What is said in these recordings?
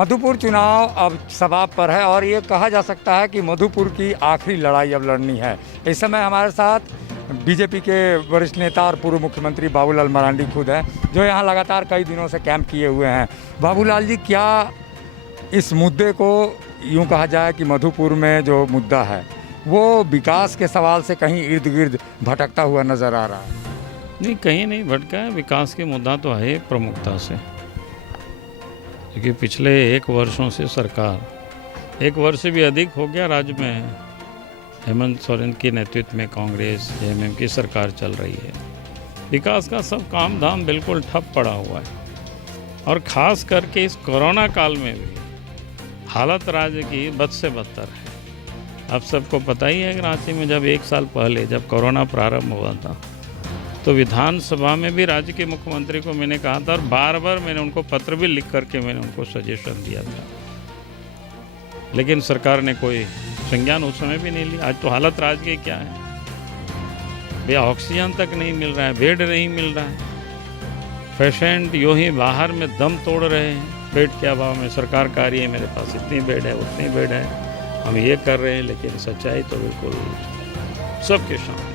मधुपुर चुनाव अब समाप्त पर है और ये कहा जा सकता है कि मधुपुर की आखिरी लड़ाई अब लड़नी है। इस समय हमारे साथ बीजेपी के वरिष्ठ नेता और पूर्व मुख्यमंत्री बाबूलाल मरांडी खुद हैं, जो यहाँ लगातार कई दिनों से कैंप किए हुए हैं। बाबूलाल जी, क्या इस मुद्दे को यूँ कहा जाए कि मधुपुर में जो मुद्दा है वो विकास के सवाल से कहीं इर्द गिर्द भटकता हुआ नज़र आ रहा है? नहीं, कहीं नहीं भटका है। विकास के मुद्दा तो है प्रमुखता से, क्योंकि पिछले 1 वर्षों से सरकार 1 वर्ष से भी अधिक हो गया राज्य में हेमंत सोरेन के नेतृत्व में कांग्रेस जेएमएम की सरकार चल रही है। विकास का सब काम धाम बिल्कुल ठप पड़ा हुआ है और ख़ास करके इस कोरोना काल में भी हालत राज्य की बद से बदतर है। अब सबको पता ही है कि रांची में जब 1 साल पहले जब कोरोना प्रारंभ हुआ था तो विधानसभा में भी राज्य के मुख्यमंत्री को मैंने कहा था और बार बार मैंने उनको पत्र भी लिख करके मैंने उनको सजेशन दिया था, लेकिन सरकार ने कोई संज्ञान उस समय भी नहीं लिया। आज तो हालत राज्य की क्या है भैया, ऑक्सीजन तक नहीं मिल रहा है, बेड नहीं मिल रहा है, पेशेंट यूँ ही बाहर में दम तोड़ रहे हैं बेड के अभाव में। सरकार कह रही है मेरे पास इतनी बेड है, उतनी बेड है, हम ये कर रहे हैं, लेकिन सच्चाई तो बिल्कुल सबके सामने।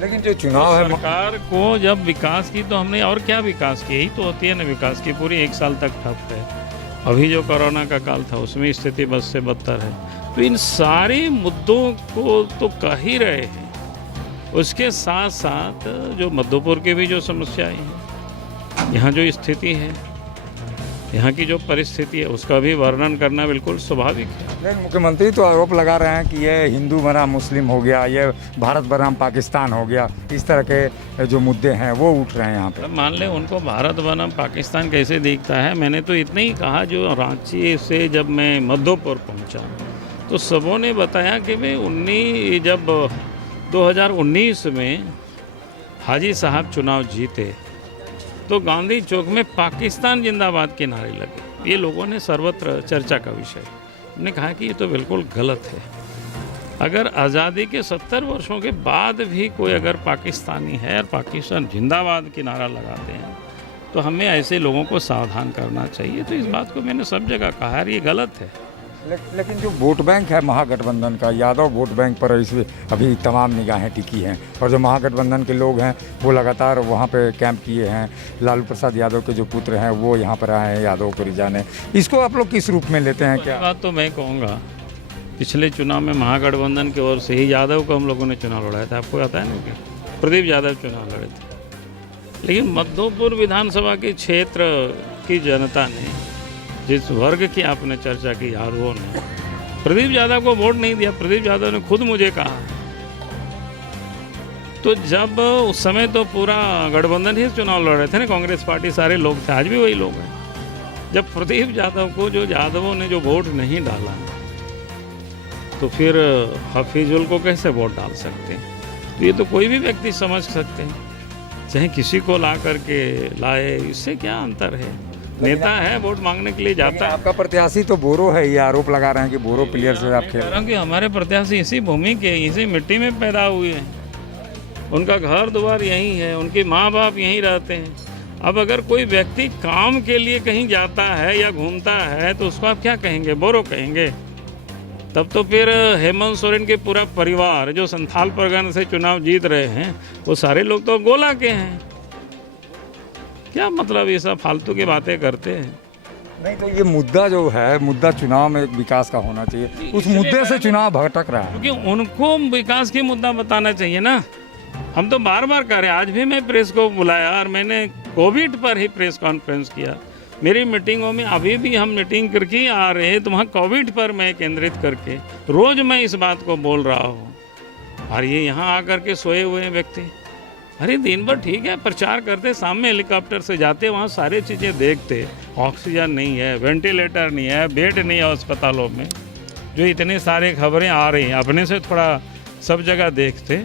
लेकिन जो चुनाव है, सरकार को जब विकास की तो हमने और क्या विकास की, यही तो होती है ना विकास की, पूरी 1 साल तक ठप है। अभी जो कोरोना का काल था उसमें स्थिति बद से बदतर है। तो इन सारे मुद्दों को तो कह ही रहे हैं, उसके साथ साथ जो मधुपुर की भी जो समस्याएं हैं, यहाँ जो स्थिति है, यहाँ की जो परिस्थिति है, उसका भी वर्णन करना बिल्कुल स्वाभाविक है। लेकिन मुख्यमंत्री तो आरोप लगा रहे हैं कि ये हिंदू बनाम मुस्लिम हो गया, ये भारत बनाम पाकिस्तान हो गया, इस तरह के जो मुद्दे हैं वो उठ रहे हैं यहाँ पे। मान ले उनको भारत बनाम पाकिस्तान कैसे दिखता है, मैंने तो इतना ही कहा। जो रांची से जब मैं मधुपुर पहुँचा तो सबों ने बताया कि भाई जब 2019 में हाजी साहब चुनाव जीते तो गांधी चौक में पाकिस्तान जिंदाबाद के नारे लगे। ये लोगों ने सर्वत्र चर्चा का विषय। हमने कहा कि ये तो बिल्कुल गलत है। अगर आज़ादी के 70 वर्षों के बाद भी कोई अगर पाकिस्तानी है और पाकिस्तान जिंदाबाद की नारा लगाते हैं तो हमें ऐसे लोगों को सावधान करना चाहिए। तो इस बात को मैंने सब जगह कहा है, ये गलत है। लेकिन जो वोट बैंक है महागठबंधन का, यादव वोट बैंक पर इस अभी तमाम निगाहें टिकी हैं और जो महागठबंधन के लोग हैं वो लगातार वहाँ पे कैंप किए हैं। लालू प्रसाद यादव के जो पुत्र हैं वो यहाँ पर आए हैं यादव को रिझाने। इसको आप लोग किस रूप में लेते हैं? क्या बात तो मैं कहूँगा, पिछले चुनाव में महागठबंधन की ओर से ही यादव को हम लोगों ने चुनाव लड़ाया था। आपको आता है ना कि प्रदीप यादव चुनाव लड़े थे, लेकिन मधुपुर विधानसभा के क्षेत्र की जनता ने, जिस वर्ग की आपने चर्चा की, यादवों ने प्रदीप यादव को वोट नहीं दिया। प्रदीप यादव ने खुद मुझे कहा। तो जब उस समय तो पूरा गठबंधन ही चुनाव लड़ रहे थे ना, कांग्रेस पार्टी, सारे लोग थे, आज भी वही लोग हैं। जब प्रदीप यादव को जो यादवों ने जो वोट नहीं डाला तो फिर हफीजुल को कैसे वोट डाल सकते हैं? तो ये तो कोई भी व्यक्ति समझ सकते हैं, चाहे किसी को ला करके लाए, इससे क्या अंतर है? नेता है, वोट मांगने के लिए जाता है। आपका प्रत्याशी तो बोरो है, ये आरोप लगा रहे हैं कि बोरो प्लेयर से आप खेल रहे हैं। कि हमारे प्रत्याशी इसी भूमि के, इसी मिट्टी में पैदा हुए हैं, उनका घर द्वार यहीं है, उनके माँ बाप यहीं रहते हैं। अब अगर कोई व्यक्ति काम के लिए कहीं जाता है या घूमता है तो उसको आप क्या कहेंगे? बोरो कहेंगे? तब तो फिर हेमंत सोरेन के पूरा परिवार जो संथाल परगना से चुनाव जीत रहे हैं वो सारे लोग तो गोला के हैं। क्या मतलब ये सब फालतू की बातें करते हैं? नहीं, तो ये मुद्दा जो है, मुद्दा चुनाव में एक विकास का होना चाहिए, उस मुद्दे से चुनाव भटक रहा है। क्योंकि उनको विकास की मुद्दा बताना चाहिए ना। हम तो बार बार कह रहे हैं, आज भी मैं प्रेस को बुलाया और मैंने कोविड पर ही प्रेस कॉन्फ्रेंस किया। मेरी मीटिंगों में अभी भी हम मीटिंग करके आ रहे हैं तो वहाँ कोविड पर मैं केंद्रित करके रोज़ मैं इस बात को बोल रहा हूँ। और ये यहाँ आकर के सोए हुए हैं व्यक्ति, अरे दिन भर ठीक है प्रचार करते, सामने हेलीकॉप्टर से जाते, वहाँ सारी चीज़ें देखते, ऑक्सीजन नहीं है, वेंटिलेटर नहीं है, बेड नहीं है अस्पतालों में, जो इतने सारे खबरें आ रही हैं, अपने से थोड़ा सब जगह देखते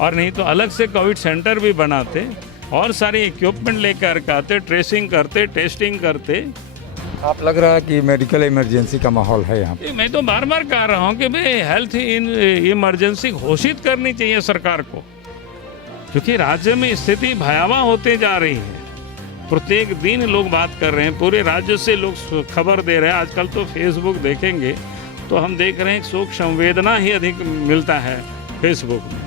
और नहीं तो अलग से कोविड सेंटर भी बनाते और सारे इक्विपमेंट लेकर आते, ट्रेसिंग करते, टेस्टिंग करते। आप लग रहा है कि मेडिकल इमरजेंसी का माहौल है यहाँ पे। मैं तो बार बार कह रहा हूँ कि भाई हेल्थ इमरजेंसी घोषित करनी चाहिए सरकार को, क्योंकि राज्य में स्थिति भयावह होते जा रही है। प्रत्येक दिन लोग बात कर रहे हैं, पूरे राज्य से लोग खबर दे रहे हैं। आजकल तो फेसबुक देखेंगे तो हम देख रहे हैं शोक संवेदना ही अधिक मिलता है फेसबुक में।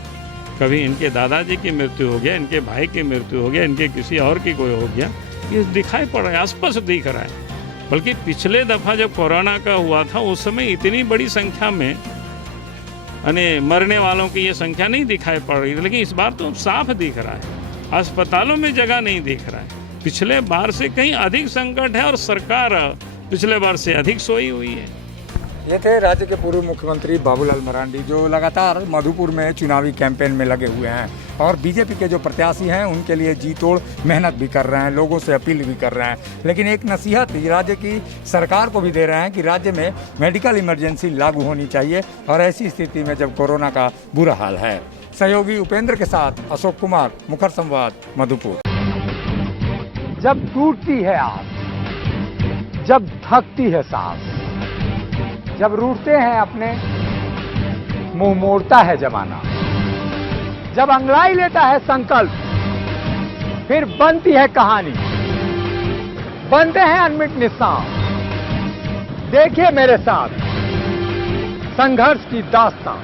कभी इनके दादाजी की मृत्यु हो गया, इनके भाई की मृत्यु हो गया, इनके किसी और की कोई हो गया, ये दिखाई पड़ रहा है, स्पष्ट दिख रहा है। बल्कि पिछले दफ़ा जब कोरोना का हुआ था उस समय इतनी बड़ी संख्या में मरने वालों की ये संख्या नहीं दिखाई पड़ रही थी, लेकिन इस बार तो साफ दिख रहा है। अस्पतालों में जगह नहीं दिख रहा है। पिछले बार से कहीं अधिक संकट है और सरकार पिछले बार से अधिक सोई हुई है। ये थे राज्य के पूर्व मुख्यमंत्री बाबूलाल मरांडी, जो लगातार मधुपुर में चुनावी कैंपेन में लगे हुए हैं और बीजेपी के जो प्रत्याशी हैं उनके लिए जी तोड़ मेहनत भी कर रहे हैं, लोगों से अपील भी कर रहे हैं। लेकिन एक नसीहत राज्य की सरकार को भी दे रहे हैं कि राज्य में मेडिकल इमरजेंसी लागू होनी चाहिए और ऐसी स्थिति में जब कोरोना का बुरा हाल है। सहयोगी उपेंद्र के साथ अशोक कुमार, मुखर संवाद, मधुपुर। जब टूटती है आस, जब थकती है सांस, जब रूठते हैं अपने, मुंह मोड़ता है जमाना, जब अंगड़ाई लेता है संकल्प, फिर बनती है कहानी, बनते हैं अनमिट निशान। देखिए मेरे साथ संघर्ष की दास्तां।